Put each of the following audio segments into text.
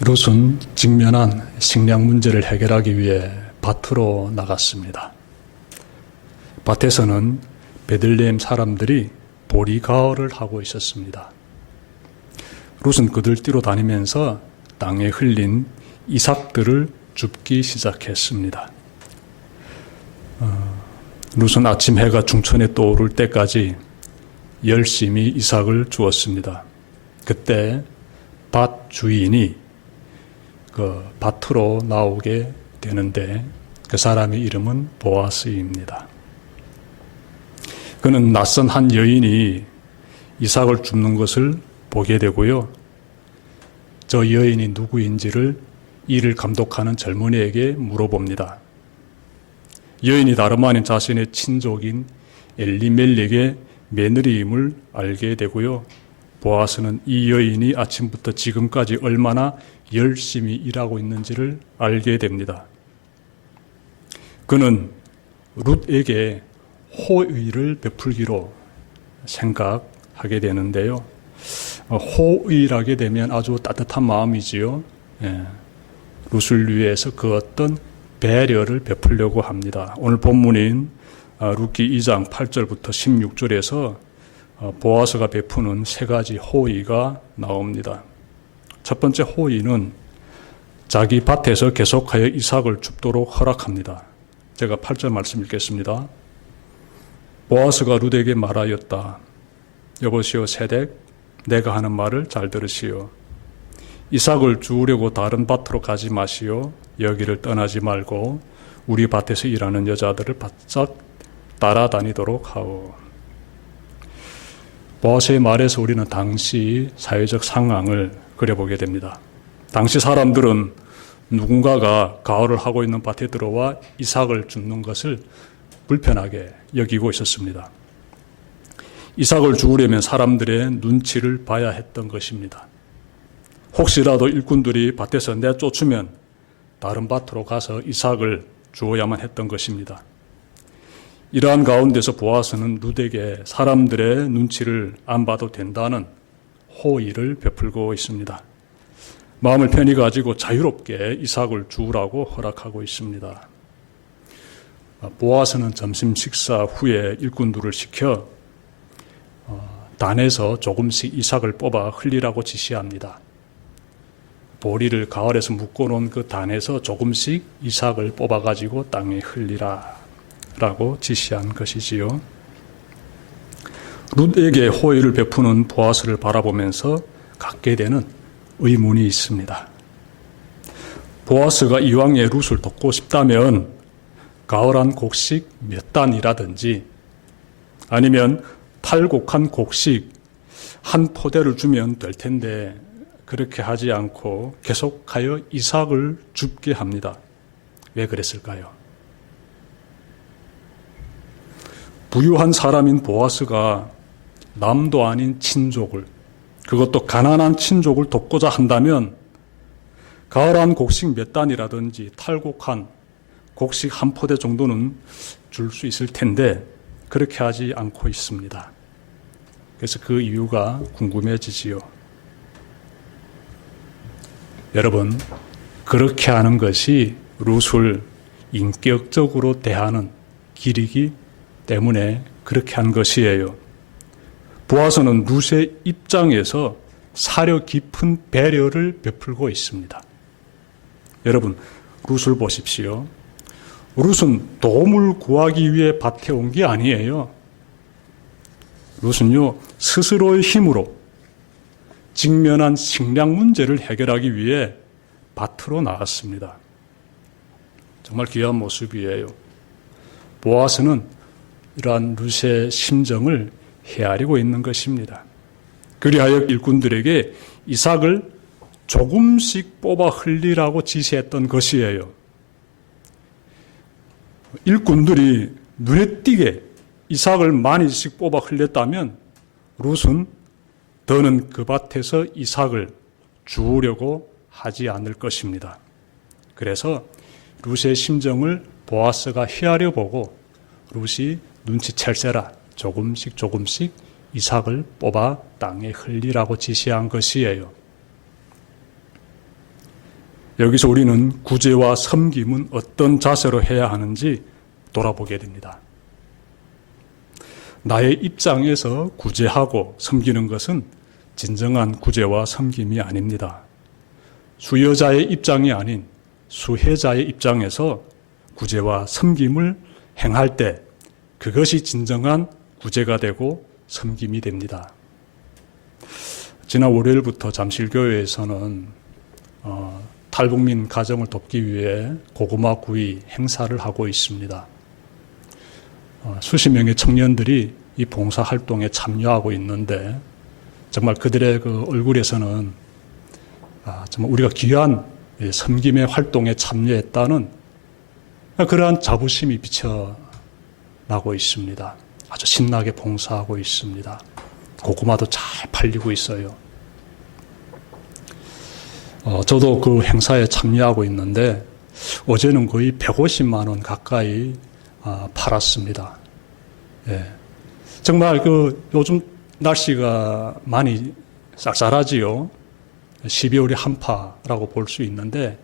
롯은 직면한 식량 문제를 해결하기 위해 밭으로 나갔습니다. 밭에서는 베들레헴 사람들이 보리 가을을 하고 있었습니다. 롯은 그들 뒤로 다니면서 땅에 흘린 이삭들을 줍기 시작했습니다. 어, 롯은 아침 해가 중천에 떠오를 때까지 열심히 이삭을 주었습니다. 그때 밭 주인이 그 밭으로 나오게 되는데 그 사람의 이름은 보아스입니다. 그는 낯선 한 여인이 이삭을 줍는 것을 보게 되고요. 저 여인이 누구인지를 이를 감독하는 젊은이에게 물어봅니다. 여인이 다름 아닌 자신의 친족인 엘리멜렉의 며느리임을 알게 되고요. 보아스는 이 여인이 아침부터 지금까지 얼마나 열심히 일하고 있는지를 알게 됩니다. 그는 룻에게 호의를 베풀기로 생각하게 되는데요. 호의라게 되면 아주 따뜻한 마음이지요. 예. 룻을 위해서 그 어떤 배려를 베풀려고 합니다. 오늘 본문인 룻기 2장 8절부터 16절에서 보아스가 베푸는 세 가지 호의가 나옵니다. 첫 번째 호의는 자기 밭에서 계속하여 이삭을 줍도록 허락합니다. 제가 8절 말씀 읽겠습니다. 보아스가 룻에게 말하였다. 여보시오 세덱, 내가 하는 말을 잘 들으시오. 이삭을 주우려고 다른 밭으로 가지 마시오. 여기를 떠나지 말고 우리 밭에서 일하는 여자들을 바짝 따라다니도록 하오. 보아스의 말에서 우리는 당시 사회적 상황을 그려보게 됩니다. 당시 사람들은 누군가가 가을을 하고 있는 밭에 들어와 이삭을 줍는 것을 불편하게 여기고 있었습니다. 이삭을 주우려면 사람들의 눈치를 봐야 했던 것입니다. 혹시라도 일꾼들이 밭에서 내쫓으면 다른 밭으로 가서 이삭을 주어야만 했던 것입니다. 이러한 가운데서 보아스는 누덱에 사람들의 눈치를 안 봐도 된다는 호의를 베풀고 있습니다. 마음을 편히 가지고 자유롭게 이삭을 주우라고 허락하고 있습니다. 보아스는 점심 식사 후에 일꾼들을 시켜 어, 단에서 조금씩 이삭을 뽑아 흘리라고 지시합니다. 보리를 가을에서 묶어놓은 그 단에서 조금씩 이삭을 뽑아가지고 땅에 흘리라 라고 지시한 것이지요. 룻에게 호의를 베푸는 보아스를 바라보면서 갖게 되는 의문이 있습니다. 보아스가 이왕에 룻을 돕고 싶다면 가을한 곡식 몇 단이라든지 아니면 탈곡한 곡식 한 포대를 주면 될 텐데 그렇게 하지 않고 계속하여 이삭을 줍게 합니다. 왜 그랬을까요? 부유한 사람인 보아스가 남도 아닌 친족을 그것도 가난한 친족을 돕고자 한다면 가을한 곡식 몇 단이라든지 탈곡한 곡식 한 포대 정도는 줄 수 있을 텐데 그렇게 하지 않고 있습니다. 그래서 그 이유가 궁금해지지요. 여러분, 그렇게 하는 것이 룻을 인격적으로 대하는 길이기 때문에 그렇게 한 것이에요. 보아서는 룻의 입장에서 사려 깊은 배려를 베풀고 있습니다. 여러분, 룻을 보십시오. 룻은 도움을 구하기 위해 밭에 온 게 아니에요. 룻은요, 스스로의 힘으로 직면한 식량 문제를 해결하기 위해 밭으로 나갔습니다. 정말 귀한 모습이에요. 보아스는 이러한 룻의 심정을 헤아리고 있는 것입니다. 그리하여 일꾼들에게 이삭을 조금씩 뽑아 흘리라고 지시했던 것이에요. 일꾼들이 눈에 띄게 이삭을 많이씩 뽑아 흘렸다면 룻은 더는 그 밭에서 이삭을 주우려고 하지 않을 것입니다. 그래서 룻의 심정을 보아스가 헤아려 보고 룻이 눈치챌세라 조금씩 조금씩 이삭을 뽑아 땅에 흘리라고 지시한 것이에요. 여기서 우리는 구제와 섬김은 어떤 자세로 해야 하는지 돌아보게 됩니다. 나의 입장에서 구제하고 섬기는 것은 진정한 구제와 섬김이 아닙니다. 수여자의 입장이 아닌 수혜자의 입장에서 구제와 섬김을 행할 때 그것이 진정한 구제가 되고 섬김이 됩니다. 지난 월요일부터 잠실교회에서는 어, 탈북민 가정을 돕기 위해 고구마 구이 행사를 하고 있습니다. 어, 수십 명의 청년들이 이 봉사 활동에 참여하고 있는데 정말 그들의 그 얼굴에서는 아, 정말 우리가 귀한 예, 섬김의 활동에 참여했다는 그러한 자부심이 비쳐나고 있습니다. 아주 신나게 봉사하고 있습니다. 고구마도 잘 팔리고 있어요. 어, 저도 그 행사에 참여하고 있는데 어제는 거의 150만 원 가까이 아, 팔았습니다. 예. 정말 그 요즘 날씨가 많이 쌀쌀하지요. 12월이 한파라고 볼 수 있는데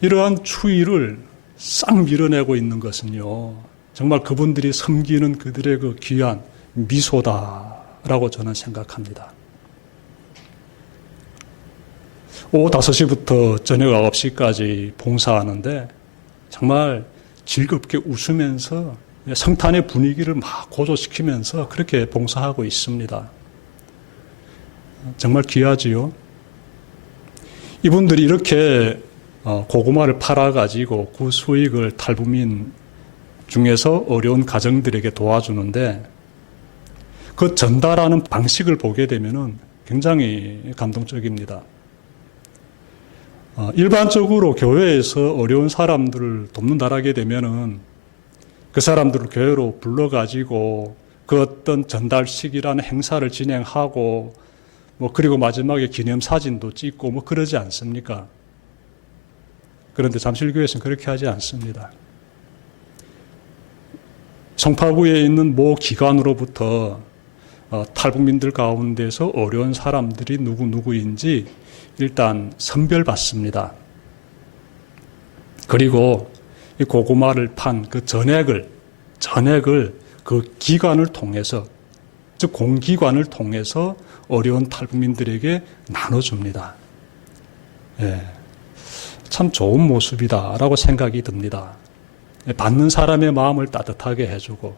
이러한 추위를 싹 밀어내고 있는 것은요. 정말 그분들이 섬기는 그들의 그 귀한 미소다라고 저는 생각합니다. 오후 5시부터 저녁 9시까지 봉사하는데 정말 즐겁게 웃으면서 성탄의 분위기를 막 고조시키면서 그렇게 봉사하고 있습니다. 정말 귀하지요. 이분들이 이렇게 어, 고구마를 팔아가지고 그 수익을 탈북민 중에서 어려운 가정들에게 도와주는데 그 전달하는 방식을 보게 되면 굉장히 감동적입니다. 어, 일반적으로 교회에서 어려운 사람들을 돕는다라게 되면은 그 사람들을 교회로 불러가지고 그 어떤 전달식이라는 행사를 진행하고 뭐 그리고 마지막에 기념 사진도 찍고 뭐 그러지 않습니까? 그런데 잠실교회에서는 그렇게 하지 않습니다. 성파구에 있는 모 기관으로부터 어, 탈북민들 가운데서 어려운 사람들이 누구 누구인지 일단 선별받습니다. 그리고 이 고구마를 판 그 전액을 전액을 그 기관을 통해서 즉 공기관을 통해서 어려운 탈북민들에게 나눠줍니다. 예, 참 좋은 모습이다라고 생각이 듭니다. 예, 받는 사람의 마음을 따뜻하게 해주고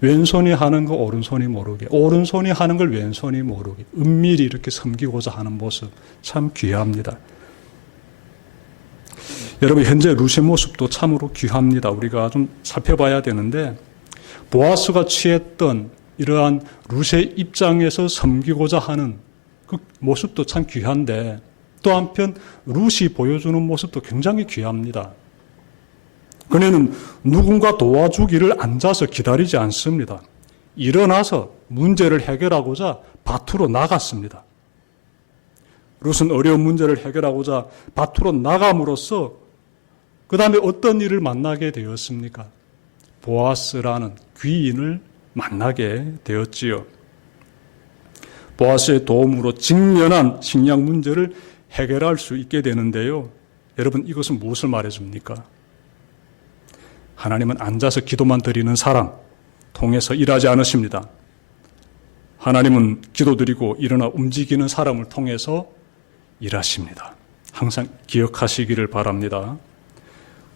왼손이 하는 거 오른손이 모르게 오른손이 하는 걸 왼손이 모르게 은밀히 이렇게 섬기고자 하는 모습 참 귀합니다. 여러분 현재 루시의 모습도 참으로 귀합니다. 우리가 좀 살펴봐야 되는데 보아스가 취했던 이러한 루시의 입장에서 섬기고자 하는 그 모습도 참 귀한데 또 한편 루시 보여주는 모습도 굉장히 귀합니다. 그녀는 누군가 도와주기를 앉아서 기다리지 않습니다. 일어나서 문제를 해결하고자 밭으로 나갔습니다. 룻은 어려운 문제를 해결하고자 밭으로 나감으로써 그 다음에 어떤 일을 만나게 되었습니까? 보아스라는 귀인을 만나게 되었지요. 보아스의 도움으로 직면한 식량 문제를 해결할 수 있게 되는데요. 여러분 이것은 무엇을 말해줍니까? 하나님은 앉아서 기도만 드리는 사람 통해서 일하지 않으십니다. 하나님은 기도드리고 일어나 움직이는 사람을 통해서 일하십니다. 항상 기억하시기를 바랍니다.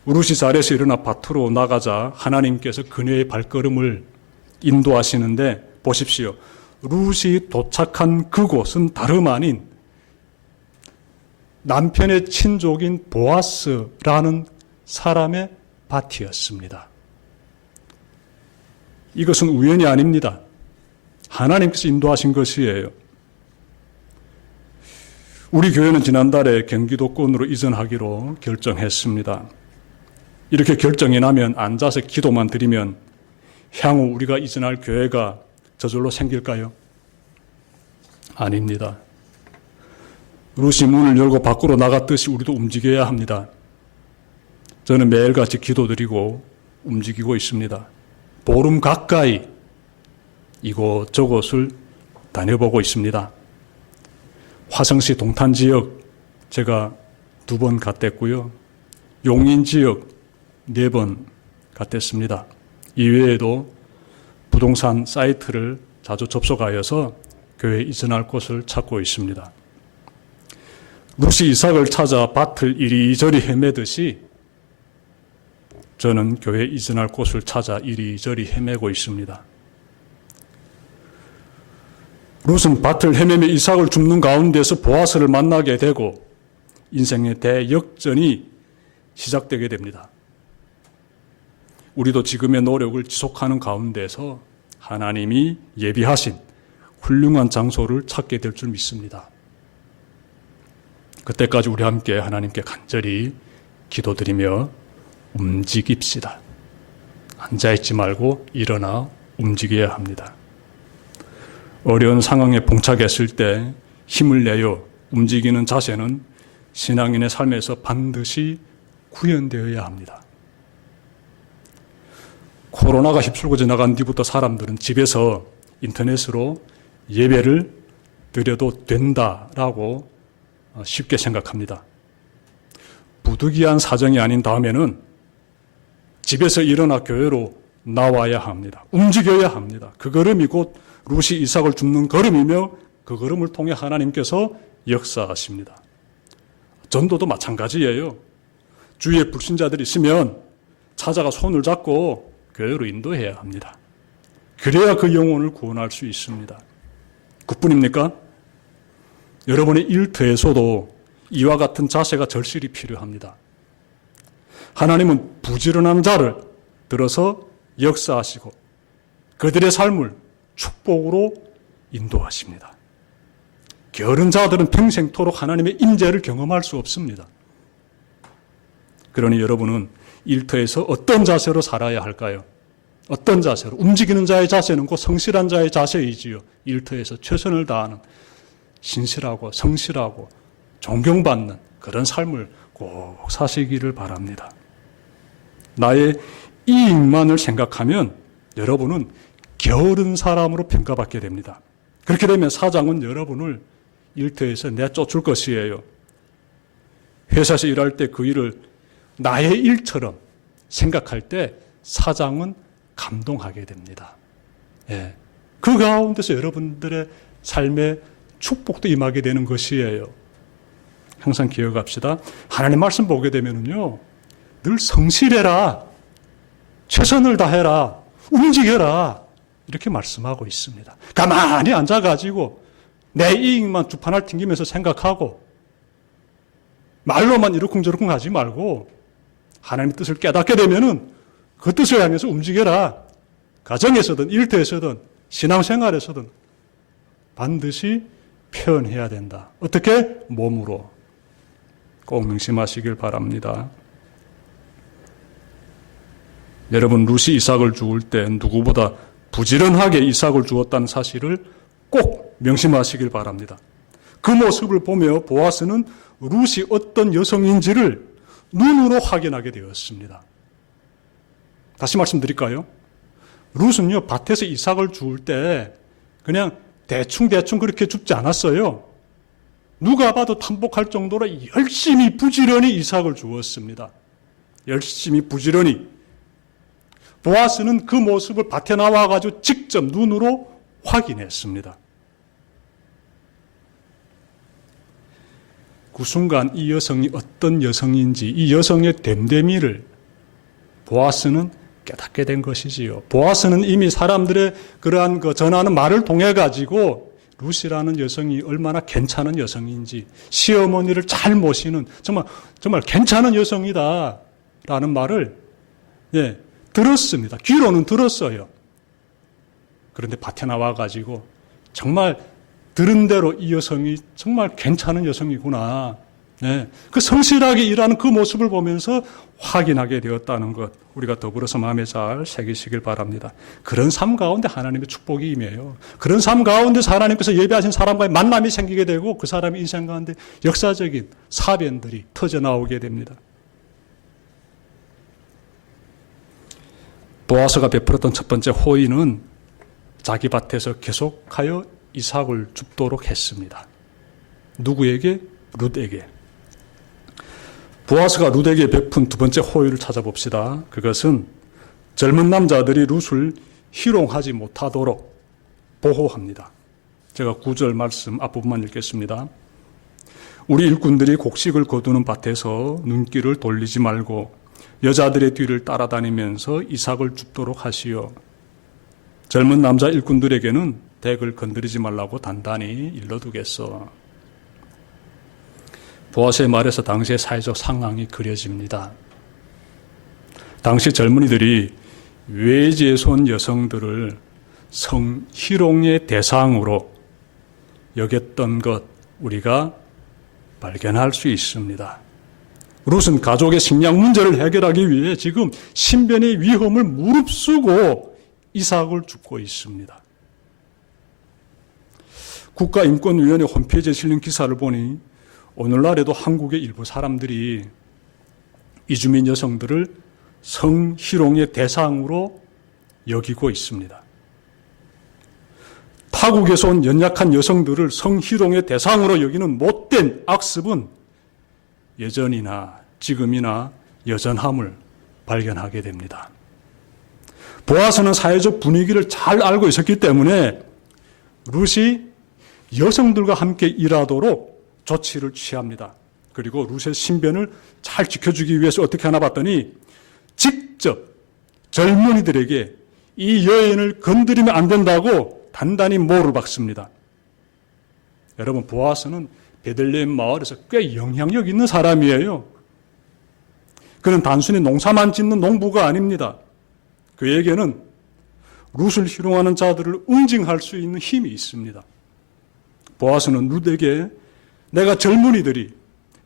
우르시 자리에서 일어나 밭으로 나가자 하나님께서 그녀의 발걸음을 인도하시는데 보십시오. 룻이 도착한 그곳은 다름 아닌 남편의 친족인 보아스라는 사람의 밭이었습니다. 이것은 우연이 아닙니다. 하나님께서 인도하신 것이에요. 우리 교회는 지난달에 경기도권으로 이전하기로 결정했습니다. 이렇게 결정이 나면 앉아서 기도만 드리면 향후 우리가 이전할 교회가 저절로 생길까요? 아닙니다. 루시 문을 열고 밖으로 나갔듯이 우리도 움직여야 합니다. 저는 매일같이 기도드리고 움직이고 있습니다. 보름 가까이 이곳저곳을 다녀보고 있습니다. 화성시 동탄 지역 제가 두 번 갔댔고요. 용인 지역 네 번 갔댔습니다. 이외에도 부동산 사이트를 자주 접속하여서 교회 이전할 곳을 찾고 있습니다. 루시 이삭을 찾아 밭을 이리저리 헤매듯이 저는 교회 이전할 곳을 찾아 이리저리 헤매고 있습니다. 룻은 밭을 헤매며 이삭을 줍는 가운데서 보아스를 만나게 되고 인생의 대역전이 시작되게 됩니다. 우리도 지금의 노력을 지속하는 가운데서 하나님이 예비하신 훌륭한 장소를 찾게 될 줄 믿습니다. 그때까지 우리 함께 하나님께 간절히 기도드리며 움직입시다. 앉아있지 말고 일어나 움직여야 합니다. 어려운 상황에 봉착했을 때 힘을 내어 움직이는 자세는 신앙인의 삶에서 반드시 구현되어야 합니다. 코로나가 휩쓸고 지나간 뒤부터 사람들은 집에서 인터넷으로 예배를 드려도 된다라고 쉽게 생각합니다. 부득이한 사정이 아닌 다음에는 집에서 일어나 교회로 나와야 합니다. 움직여야 합니다. 그 걸음이 곧 루시 이삭을 줍는 걸음이며 그 걸음을 통해 하나님께서 역사하십니다. 전도도 마찬가지예요. 주위에 불신자들이 있으면 찾아가 손을 잡고 교회로 인도해야 합니다. 그래야 그 영혼을 구원할 수 있습니다. 그뿐입니까? 여러분의 일터에서도 이와 같은 자세가 절실히 필요합니다. 하나님은 부지런한 자를 들어서 역사하시고 그들의 삶을 축복으로 인도하십니다. 게으른 자들은 평생토록 하나님의 임재를 경험할 수 없습니다. 그러니 여러분은 일터에서 어떤 자세로 살아야 할까요? 어떤 자세로? 움직이는 자의 자세는 곧 성실한 자의 자세이지요. 일터에서 최선을 다하는 신실하고 성실하고 존경받는 그런 삶을 꼭 사시기를 바랍니다. 나의 이익만을 생각하면 여러분은 게으른 사람으로 평가받게 됩니다. 그렇게 되면 사장은 여러분을 일터에서 내쫓을 것이에요. 회사에서 일할 때 그 일을 나의 일처럼 생각할 때 사장은 감동하게 됩니다. 예. 그 가운데서 여러분들의 삶에 축복도 임하게 되는 것이에요. 항상 기억합시다. 하나님 말씀 보게 되면은요, 늘 성실해라. 최선을 다해라. 움직여라. 이렇게 말씀하고 있습니다. 가만히 앉아가지고 내 이익만 주판을 튕기면서 생각하고 말로만 이러쿵저러쿵 하지 말고 하나님의 뜻을 깨닫게 되면은 그 뜻을 향해서 움직여라. 가정에서든 일터에서든 신앙생활에서든 반드시 표현해야 된다. 어떻게? 몸으로. 꼭 명심하시길 바랍니다. 여러분 루시 이삭을 죽을 때 누구보다 부지런하게 이삭을 주었다는 사실을 꼭 명심하시길 바랍니다. 그 모습을 보며 보아스는 루시 어떤 여성인지를 눈으로 확인하게 되었습니다. 다시 말씀드릴까요? 룻은요, 밭에서 이삭을 주울 때 그냥 대충대충 그렇게 줍지 않았어요. 누가 봐도 탐복할 정도로 열심히 부지런히 이삭을 주었습니다. 열심히 부지런히. 보아스는 그 모습을 밭에 나와가지고 직접 눈으로 확인했습니다. 그 순간 이 여성이 어떤 여성인지 이 여성의 됨됨이를 보아스는 깨닫게 된 것이지요. 보아스는 이미 사람들의 그러한 그 전하는 말을 통해 가지고 루시라는 여성이 얼마나 괜찮은 여성인지 시어머니를 잘 모시는 정말 정말 괜찮은 여성이다라는 말을 예, 들었습니다. 귀로는 들었어요. 그런데 밭에 나와 가지고 정말 들은 대로 이 여성이 정말 괜찮은 여성이구나. 네. 그 성실하게 일하는 그 모습을 보면서 확인하게 되었다는 것, 우리가 더불어서 마음에 잘 새기시길 바랍니다. 그런 삶 가운데 하나님의 축복이 임해요. 그런 삶 가운데서 하나님께서 예배하신 사람과의 만남이 생기게 되고 그 사람의 인생 가운데 역사적인 사변들이 터져 나오게 됩니다. 보아서가 베풀었던 첫 번째 호의는 자기 밭에서 계속하여 이삭을 줍도록 했습니다. 누구에게? 룻에게. 보아스가 룻에게 베푼 두 번째 호의를 찾아봅시다. 그것은 젊은 남자들이 룻을 희롱하지 못하도록 보호합니다. 제가 구절 말씀 앞부분만 읽겠습니다. 우리 일꾼들이 곡식을 거두는 밭에서 눈길을 돌리지 말고 여자들의 뒤를 따라다니면서 이삭을 줍도록 하시오. 젊은 남자 일꾼들에게는 덱을 건드리지 말라고 단단히 일러두겠어. 보아스의 말에서 당시의 사회적 상황이 그려집니다. 당시 젊은이들이 외지에서 온 여성들을 성희롱의 대상으로 여겼던 것 우리가 발견할 수 있습니다. 룻은 가족의 식량 문제를 해결하기 위해 지금 신변의 위험을 무릅쓰고 이삭을 줍고 있습니다. 국가인권위원회 홈페이지에 실린 기사를 보니 오늘날에도 한국의 일부 사람들이 이주민 여성들을 성희롱의 대상으로 여기고 있습니다. 타국에서 온 연약한 여성들을 성희롱의 대상으로 여기는 못된 악습은 예전이나 지금이나 여전함을 발견하게 됩니다. 보아서는 사회적 분위기를 잘 알고 있었기 때문에 룻이 여성들과 함께 일하도록 조치를 취합니다. 그리고 룻의 신변을 잘 지켜주기 위해서 어떻게 하나 봤더니 직접 젊은이들에게 이 여인을 건드리면 안 된다고 단단히 모를 박습니다. 여러분 보아스는 베들레헴 마을에서 꽤 영향력 있는 사람이에요. 그는 단순히 농사만 짓는 농부가 아닙니다. 그에게는 룻을 희롱하는 자들을 응징할 수 있는 힘이 있습니다. 보아스는 룻에게 내가 젊은이들이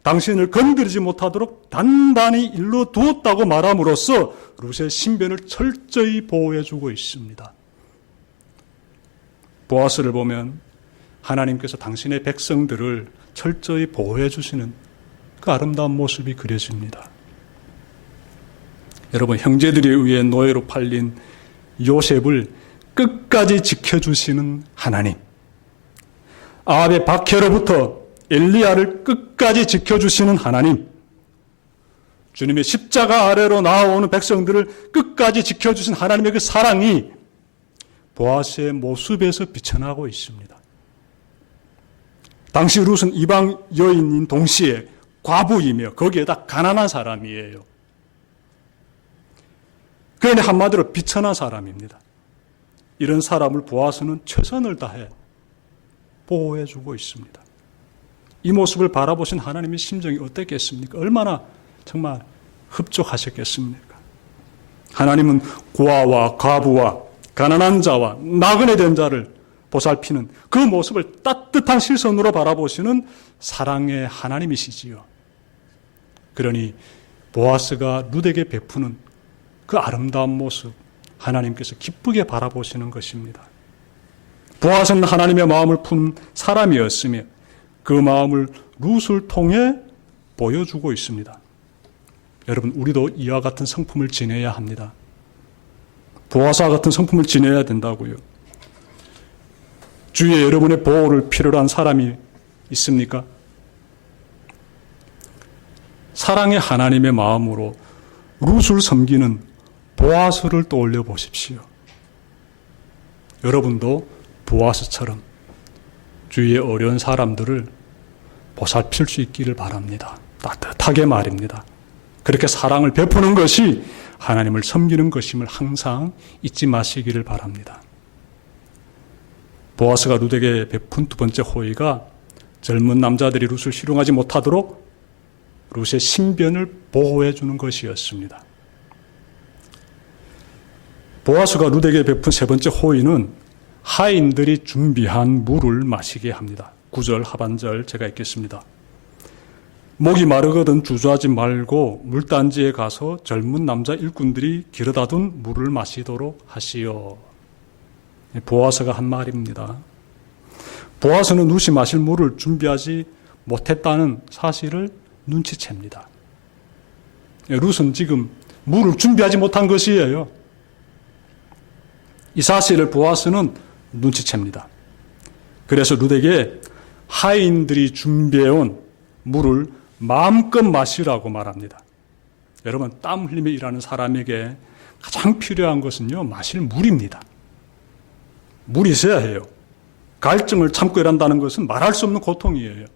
당신을 건드리지 못하도록 단단히 일러 두었다고 말함으로써 룻의 신변을 철저히 보호해주고 있습니다. 보아스를 보면 하나님께서 당신의 백성들을 철저히 보호해 주시는 그 아름다운 모습이 그려집니다. 여러분 형제들에 의해 노예로 팔린 요셉을 끝까지 지켜주시는 하나님. 아합의 박해로부터 엘리야를 끝까지 지켜주시는 하나님. 주님의 십자가 아래로 나오는 백성들을 끝까지 지켜주신 하나님의 그 사랑이 보아스의 모습에서 비춰나고 있습니다. 당시 룻은 이방 여인인 동시에 과부이며 거기에다 가난한 사람이에요. 그러니 한마디로 비천한 사람입니다. 이런 사람을 보아서는 최선을 다해 보호해주고 있습니다. 이 모습을 바라보신 하나님의 심정이 어땠겠습니까? 얼마나 정말 흡족하셨겠습니까? 하나님은 고아와 과부와 가난한 자와 나그네 된 자를 보살피는 그 모습을 따뜻한 시선으로 바라보시는 사랑의 하나님이시지요. 그러니 보아스가 룻에게 베푸는 그 아름다운 모습 하나님께서 기쁘게 바라보시는 것입니다. 보아스는 하나님의 마음을 푼 사람이었으며 그 마음을 룻을 통해 보여주고 있습니다. 여러분 우리도 이와 같은 성품을 지내야 합니다. 보아사 같은 성품을 지내야 된다고요. 주위에 여러분의 보호를 필요로 한 사람이 있습니까? 사랑의 하나님의 마음으로 룻을 섬기는 보아스를 떠올려 보십시오. 여러분도 보아스처럼 주위의 어려운 사람들을 보살필 수 있기를 바랍니다. 따뜻하게 말입니다. 그렇게 사랑을 베푸는 것이 하나님을 섬기는 것임을 항상 잊지 마시기를 바랍니다. 보아스가 룻에게 베푼 두 번째 호의가 젊은 남자들이 룻을 실용하지 못하도록 룻의 신변을 보호해 주는 것이었습니다. 보아스가 룻에게 베푼 세 번째 호의는 하인들이 준비한 물을 마시게 합니다. 9절 하반절 제가 읽겠습니다. 목이 마르거든 주저하지 말고 물단지에 가서 젊은 남자 일꾼들이 길어다 둔 물을 마시도록 하시오. 보아스가 한 말입니다. 보아스는 누시 마실 물을 준비하지 못했다는 사실을 눈치챕니다. 룻은 지금 물을 준비하지 못한 것이에요. 이 사실을 보아스는 눈치챕니다. 그래서 룻에게 하인들이 준비해온 물을 마음껏 마시라고 말합니다. 여러분 땀 흘리며 일하는 사람에게 가장 필요한 것은요 마실 물입니다. 물이 있어야 해요. 갈증을 참고 일한다는 것은 말할 수 없는 고통이에요.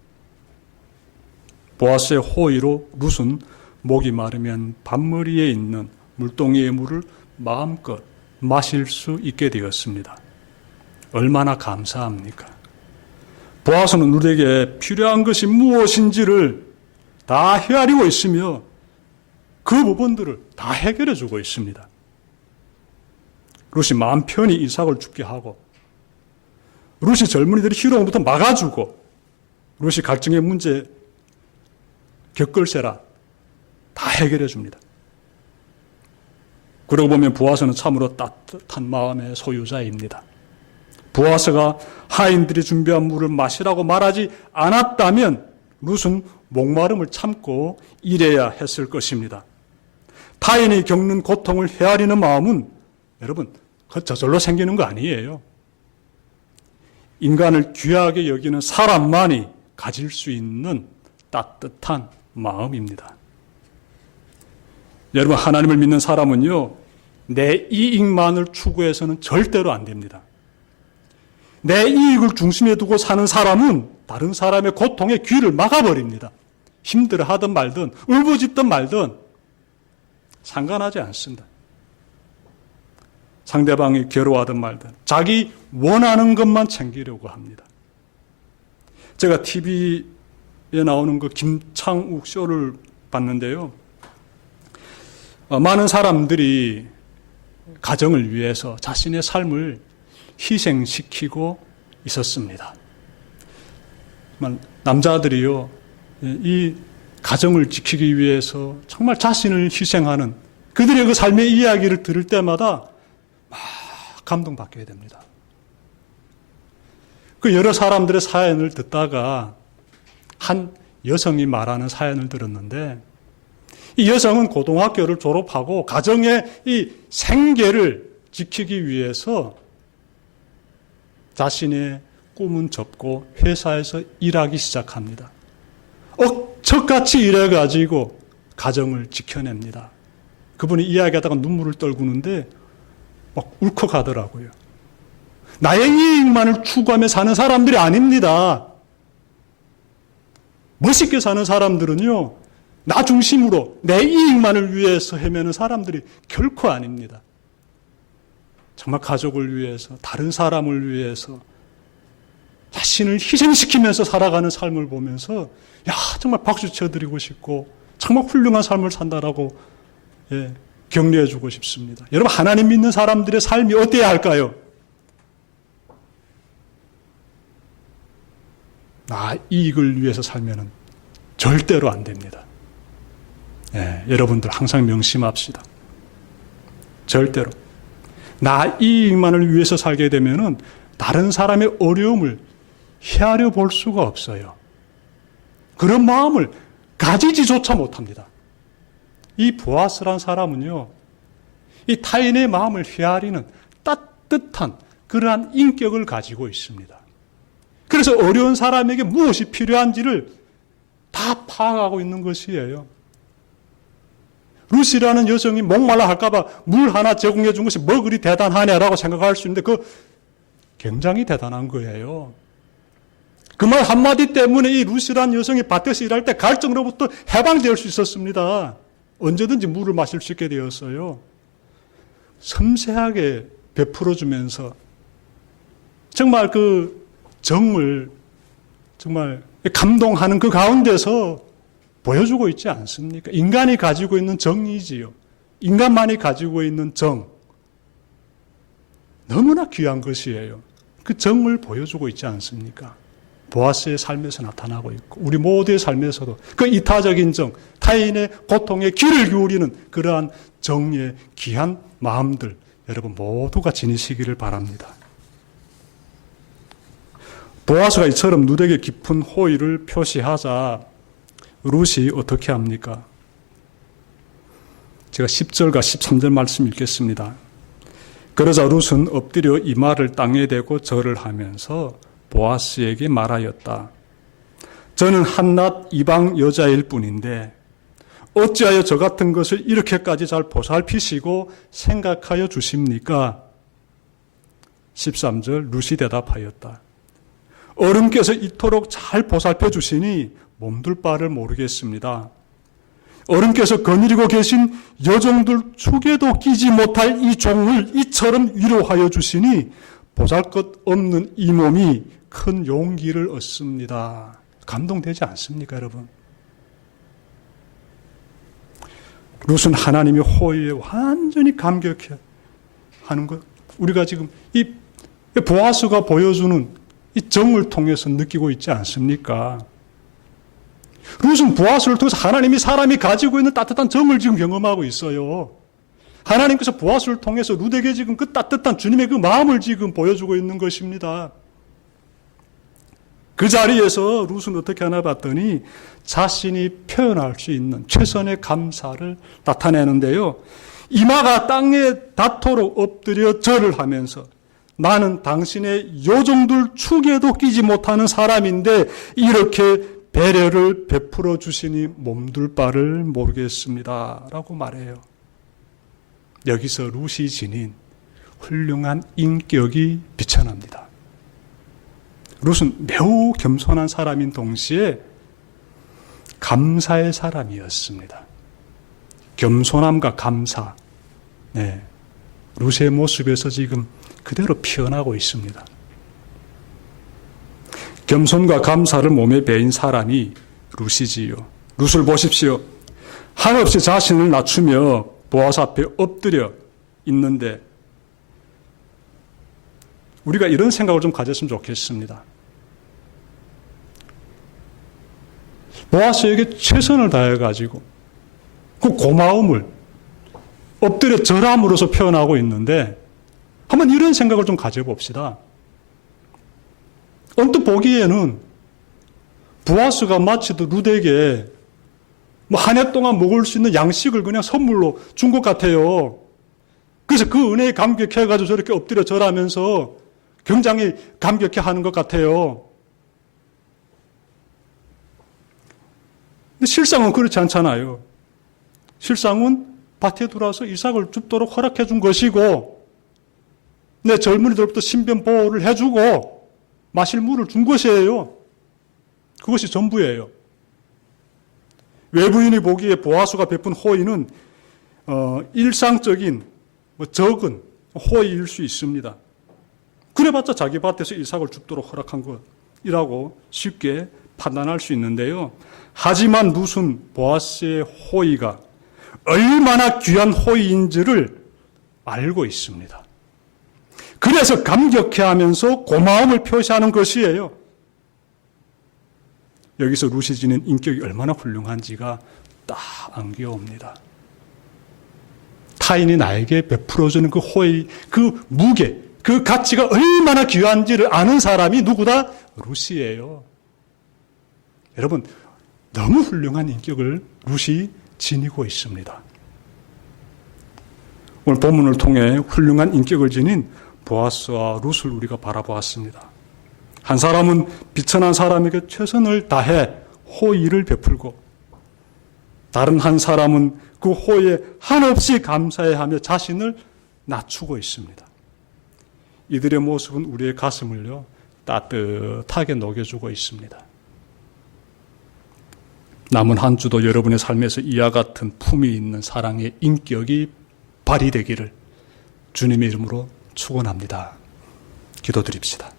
보아스의 호의로 룻은 목이 마르면 밭머리에 있는 물동이의 물을 마음껏 마실 수 있게 되었습니다. 얼마나 감사합니까? 보아스는 룻에게 필요한 것이 무엇인지를 다 헤아리고 있으며 그 부분들을 다 해결해 주고 있습니다. 룻이 마음 편히 이삭을 죽게 하고 룻이 젊은이들의 희롱부터 막아주고 룻이 갈증의 문제 겪을세라 다 해결해 줍니다. 그러고 보면 부하서는 참으로 따뜻한 마음의 소유자입니다. 부하서가 하인들이 준비한 물을 마시라고 말하지 않았다면 룻은 목마름을 참고 일해야 했을 것입니다. 타인이 겪는 고통을 헤아리는 마음은 여러분 그 저절로 생기는 거 아니에요. 인간을 귀하게 여기는 사람만이 가질 수 있는 따뜻한 마음입니다. 여러분 하나님을 믿는 사람은요 내 이익만을 추구해서는 절대로 안 됩니다. 내 이익을 중심에 두고 사는 사람은 다른 사람의 고통에 귀를 막아버립니다. 힘들어 하든 말든 울부짖든 말든 상관하지 않습니다. 상대방이 괴로워하든 말든 자기 원하는 것만 챙기려고 합니다. 제가 TV에 나오는 그 김창욱 쇼를 봤는데요. 어, 많은 사람들이 가정을 위해서 자신의 삶을 희생시키고 있었습니다. 남자들이요, 이 가정을 지키기 위해서 정말 자신을 희생하는 그들의 그 삶의 이야기를 들을 때마다 막 감동받게 됩니다. 그 여러 사람들의 사연을 듣다가 한 여성이 말하는 사연을 들었는데 이 여성은 고등학교를 졸업하고 가정의 이 생계를 지키기 위해서 자신의 꿈은 접고 회사에서 일하기 시작합니다. 억척같이 일해가지고 가정을 지켜냅니다. 그분이 이야기하다가 눈물을 떨구는데 막 울컥하더라고요. 나의 이익만을 추구하며 사는 사람들이 아닙니다. 멋있게 사는 사람들은요, 나 중심으로 내 이익만을 위해서 헤매는 사람들이 결코 아닙니다. 정말 가족을 위해서, 다른 사람을 위해서, 자신을 희생시키면서 살아가는 삶을 보면서, 야, 정말 박수 쳐드리고 싶고, 정말 훌륭한 삶을 산다라고, 예, 격려해 주고 싶습니다. 여러분, 하나님 믿는 사람들의 삶이 어때야 할까요? 나 이익을 위해서 살면은 절대로 안 됩니다. 예, 여러분들 항상 명심합시다. 절대로. 나 이익만을 위해서 살게 되면은 다른 사람의 어려움을 헤아려 볼 수가 없어요. 그런 마음을 가지지조차 못합니다. 이 보아스란 사람은요, 이 타인의 마음을 헤아리는 따뜻한 그러한 인격을 가지고 있습니다. 그래서 어려운 사람에게 무엇이 필요한지를 다 파악하고 있는 것이에요. 루시라는 여성이 목말라 할까봐 물 하나 제공해 준 것이 뭐 그리 대단하냐라고 생각할 수 있는데 그 굉장히 대단한 거예요. 그 말 한마디 때문에 이 루시라는 여성이 밭에서 일할 때 갈증으로부터 해방될 수 있었습니다. 언제든지 물을 마실 수 있게 되었어요. 섬세하게 베풀어 주면서 정말 그 정을 정말 감동하는 그 가운데서 보여주고 있지 않습니까? 인간이 가지고 있는 정이지요. 인간만이 가지고 있는 정. 너무나 귀한 것이에요. 그 정을 보여주고 있지 않습니까? 보아스의 삶에서 나타나고 있고, 우리 모두의 삶에서도 그 이타적인 정, 타인의 고통에 귀를 기울이는 그러한 정의 귀한 마음들, 여러분 모두가 지니시기를 바랍니다. 보아스가 이처럼 누덱에 깊은 호의를 표시하자 룻이 어떻게 합니까? 제가 10절과 13절 말씀 읽겠습니다. 그러자 룻은 엎드려 이마를 땅에 대고 절을 하면서 보아스에게 말하였다. 저는 한낱 이방 여자일 뿐인데 어찌하여 저 같은 것을 이렇게까지 잘 보살피시고 생각하여 주십니까? 13절 루시 대답하였다. 어른께서 이토록 잘 보살펴 주시니 몸둘 바를 모르겠습니다. 어른께서 거느리고 계신 여종들 축에도 끼지 못할 이 종을 이처럼 위로하여 주시니 보잘 것 없는 이 몸이 큰 용기를 얻습니다. 감동되지 않습니까, 여러분? 룻은 하나님의 호의에 완전히 감격해 하는 것. 우리가 지금 이 보아스가 보여주는 이 정을 통해서 느끼고 있지 않습니까? 룻은 보아스를 통해서 하나님이 사람이 가지고 있는 따뜻한 정을 지금 경험하고 있어요. 하나님께서 보아스를 통해서 룻에게 지금 그 따뜻한 주님의 그 마음을 지금 보여주고 있는 것입니다. 그 자리에서 룻은 어떻게 하나 봤더니 자신이 표현할 수 있는 최선의 감사를 나타내는데요. 이마가 땅에 닿도록 엎드려 절을 하면서 나는 당신의 요정들 축에도 끼지 못하는 사람인데 이렇게 배려를 베풀어 주시니 몸둘 바를 모르겠습니다. 라고 말해요. 여기서 룻이 지닌 훌륭한 인격이 비춰납니다. 룻은 매우 겸손한 사람인 동시에 감사의 사람이었습니다. 겸손함과 감사. 네. 룻의 모습에서 지금 그대로 피어나고 있습니다. 겸손과 감사를 몸에 배인 사람이 룻이지요. 룻을 보십시오. 한없이 자신을 낮추며 보아스 앞에 엎드려 있는데 우리가 이런 생각을 좀 가졌으면 좋겠습니다. 보아스에게 최선을 다해가지고 그 고마움을 엎드려 절함으로써 표현하고 있는데 한번 이런 생각을 좀 가져봅시다. 언뜻 보기에는 부하스가 마치도 루덱에 뭐 한 해 동안 먹을 수 있는 양식을 그냥 선물로 준 것 같아요. 그래서 그 은혜에 감격해가지고 저렇게 엎드려 절하면서 굉장히 감격해 하는 것 같아요. 근데 실상은 그렇지 않잖아요. 실상은 밭에 들어와서 이삭을 줍도록 허락해 준 것이고, 내 젊은이들부터 신변 보호를 해주고, 마실 물을 준 것이에요. 그것이 전부예요. 외부인이 보기에 보아수가 베푼 호의는 어, 일상적인 뭐 적은 호의일 수 있습니다. 그래봤자 자기 밭에서 이삭을 줍도록 허락한 것이라고 쉽게 판단할 수 있는데요. 하지만 무슨 보아스의 호의가 얼마나 귀한 호의인지를 알고 있습니다. 그래서 감격해 하면서 고마움을 표시하는 것이에요. 여기서 루시 지는 인격이 얼마나 훌륭한지가 딱 안겨옵니다. 타인이 나에게 베풀어주는 그 호의, 그 무게, 그 가치가 얼마나 귀한지를 아는 사람이 누구다? 루시예요. 여러분, 너무 훌륭한 인격을 루시 지니고 있습니다. 오늘 본문을 통해 훌륭한 인격을 지닌 보아스와 룻을 우리가 바라보았습니다. 한 사람은 비천한 사람에게 최선을 다해 호의를 베풀고 다른 한 사람은 그 호의에 한없이 감사해하며 자신을 낮추고 있습니다. 이들의 모습은 우리의 가슴을요 따뜻하게 녹여주고 있습니다. 남은 한 주도 여러분의 삶에서 이와 같은 품이 있는 사랑의 인격이 발휘되기를 주님의 이름으로 축원합니다. 기도드립시다.